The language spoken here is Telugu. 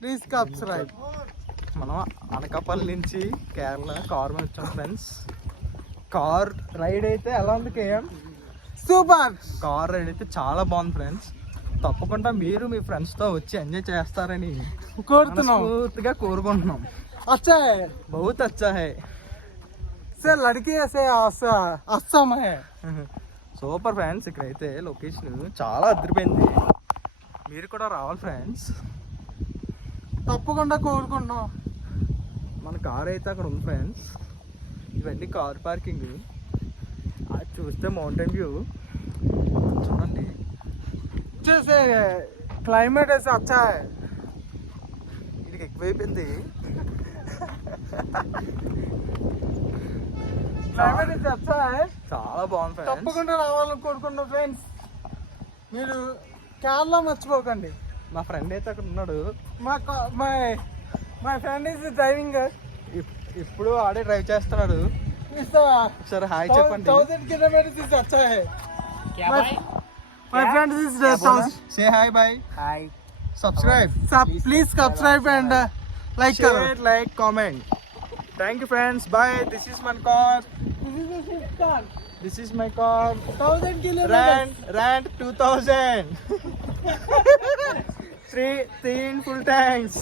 Please subscribe. మనం అనకాపల్లి నుంచి కేరళ కార్ మీద వచ్చాం ఫ్రెండ్స్. కార్ రైడ్ అయితే ఎలా ఉంది కేఎం? సూపర్. కార్ రైడ్ అయితే చాలా బాగుంది ఫ్రెండ్స్. తప్పకుండా మీరు మీ ఫ్రెండ్స్తో వచ్చి ఎంజాయ్ చేస్తారని పూర్తిగా కోరుకుంటున్నాం. अच्छा है, बहुत अच्छा है. से लड़की ऐसे असम है. Super friends. ఇక్కడైతే లొకేషన్ చాలా అదిరిపోయింది. మీరు కూడా రావాలి ఫ్రెండ్స్. తప్పకుండా కోరుకుంటున్నాం. మన కార్ అయితే అక్కడ ఉంది ఫ్రెండ్స్. ఇవన్నీ కార్ పార్కింగ్. అది చూస్తే మౌంటైన్ వ్యూ చూడండి. जैसे क्लाइमेट ऐसे अच्छा है. వీడికి ఎక్కువైపోయింది. క్లైమేట్ అయితే अच्छा है. చాలా బాగుంది ఫ్రెండ్స్. తప్పకుండా రావాలని కోరుకుంటున్నాం ఫ్రెండ్స్. మీరు కేరళ మర్చిపోకండి. మా ఫ్రెండ్ అయితే అక్కడ ఉన్నాడు. My friend is driving. ఇప్పుడు ఆడే డ్రైవ్ చేస్తున్నాడు. సరే హాయ్ చెప్పండి. 1000 kilometers is अच्छा है. My friend is Say hi bye. Hi. Subscribe. Please subscribe and like. Share, like, comment. Thank you friends. Bye. This is my car. This is my car. 1000 kilometers. Rent 2000. 3 full tanks.